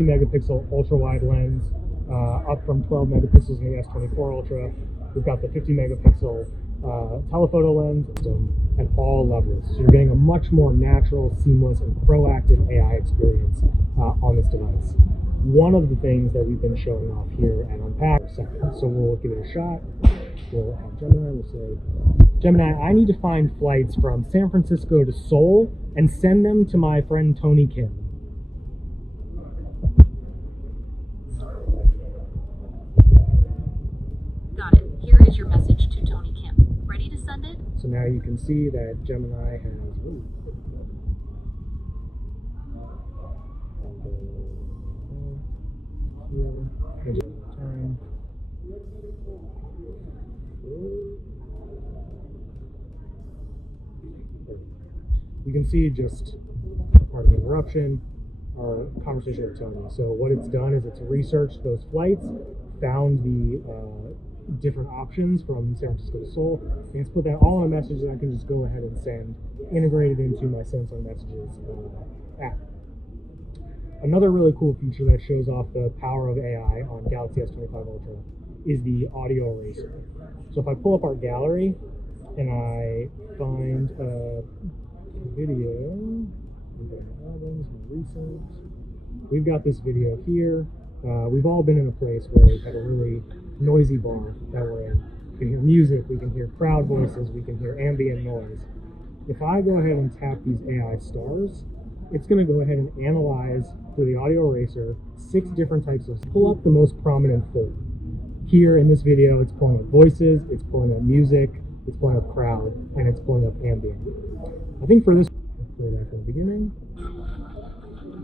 50 megapixel ultra wide lens, up from 12 megapixels in the S24 Ultra. We've got the 50 megapixel telephoto lens at all levels. So you're getting a much more natural, seamless, and proactive AI experience on this device. One of the things that we've been showing off here at Unpack, so we'll give it a shot. We'll have Gemini, we'll say, Gemini, I need to find flights from San Francisco to Seoul and send them to my friend Tony Kim. Got it. Here is your message to Tony Kim. Ready to send it? So now you can see that Gemini has... You can see just, pardon the interruption, our conversation with Tony. So what it's done is it's researched those flights, found the different options from San Francisco to Seoul, and it's put that all in a message that I can just go ahead and send, integrated into my Samsung Messages app. Another really cool feature that shows off the power of AI on Galaxy S25 Ultra is the audio eraser. So if I pull up our gallery and I find a video, albums, recent, we've got this video here. We've all been in a place where we've had a really noisy bar that we're in. We can hear music, we can hear crowd voices, we can hear ambient noise. If I go ahead and tap these AI stars, it's going to go ahead and analyze through the audio eraser 6 different types of, pull up the most prominent 4. Here in this video, it's pulling up voices, it's pulling up music, it's pulling up crowd, and it's pulling up ambient. I think for this, let's play that from the beginning.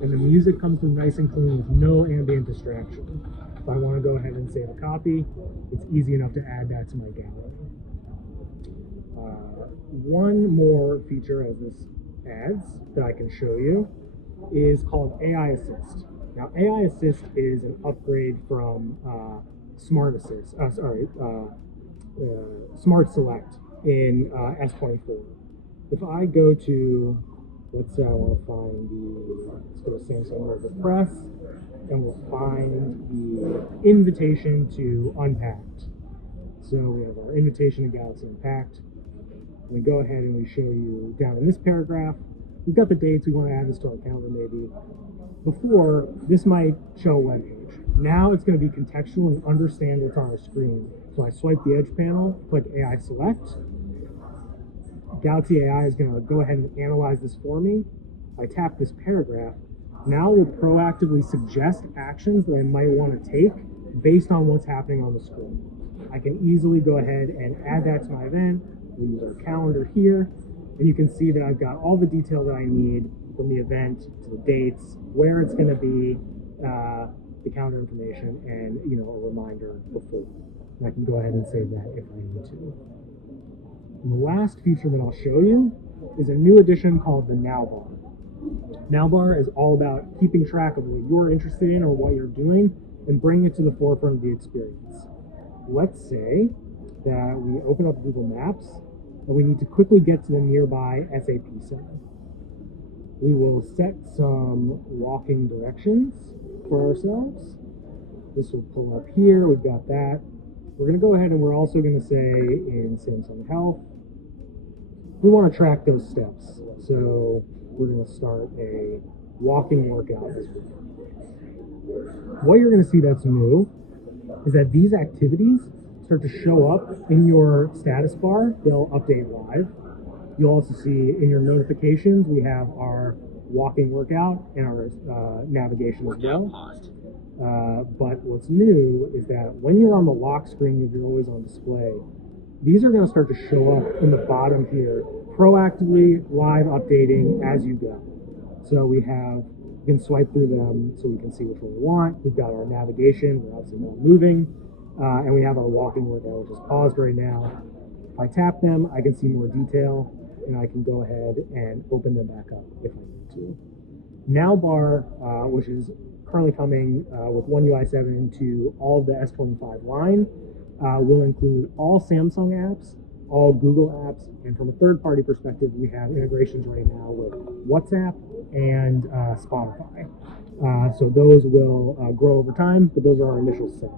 And the music comes through nice and clean with no ambient distraction. If I want to go ahead and save a copy, it's easy enough to add that to my gallery. One more feature as this adds that I can show you is called AI Assist. Now, AI Assist is an upgrade from Smart Select in S24. If I go to, let's say I want to find let's go to Samsung Mobile Press, and we'll find the invitation to Unpacked. So we have our invitation to Galaxy Unpacked. We go ahead and we show you down in this paragraph, we've got the dates, we want to add this to our calendar maybe. Before, this might show a web page. Now it's going to be contextual and understand what's on our screen. So I swipe the edge panel, click AI Select. Galaxy AI is going to go ahead and analyze this for me. I tap this paragraph. Now it will proactively suggest actions that I might want to take based on what's happening on the screen. I can easily go ahead and add that to my event. We use our calendar here, and you can see that I've got all the detail that I need from the event to the dates, where it's going to be, the calendar information, and a reminder before. And I can go ahead and save that if I need to. And the last feature that I'll show you is a new addition called the Nowbar. Nowbar is all about keeping track of what you're interested in or what you're doing and bringing it to the forefront of the experience. Let's say that we open up Google Maps and we need to quickly get to the nearby SAP Center. We will set some walking directions for ourselves. This will pull up here, we've got that. We're going to go ahead and we're also going to say in Samsung Health, we want to track those steps. So we're going to start a walking workout this week. What you're going to see that's new is that these activities start to show up in your status bar. They'll update live. You'll also see in your notifications, we have our walking workout and our navigation as well. But what's new is that when you're on the lock screen of your always on display, these are going to start to show up in the bottom here, proactively live updating as you go. So we have, you can swipe through them so we can see which one we want. We've got our navigation, we're obviously not moving, and we have our walking workout, which is paused right now. If I tap them, I can see more detail, and I can go ahead and open them back up if I need to. Nowbar, which is currently coming with One UI 7 to all of the S25 line, will include all Samsung apps, all Google apps, and from a third-party perspective, we have integrations right now with WhatsApp and Spotify. So those will grow over time, but those are our initial set.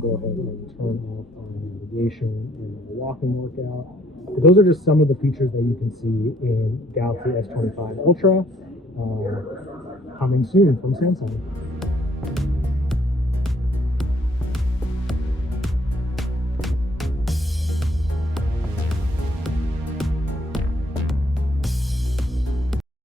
Go ahead and turn off our navigation and our walking workout. But those are just some of the features that you can see in Galaxy S25 Ultra, coming soon from Samsung.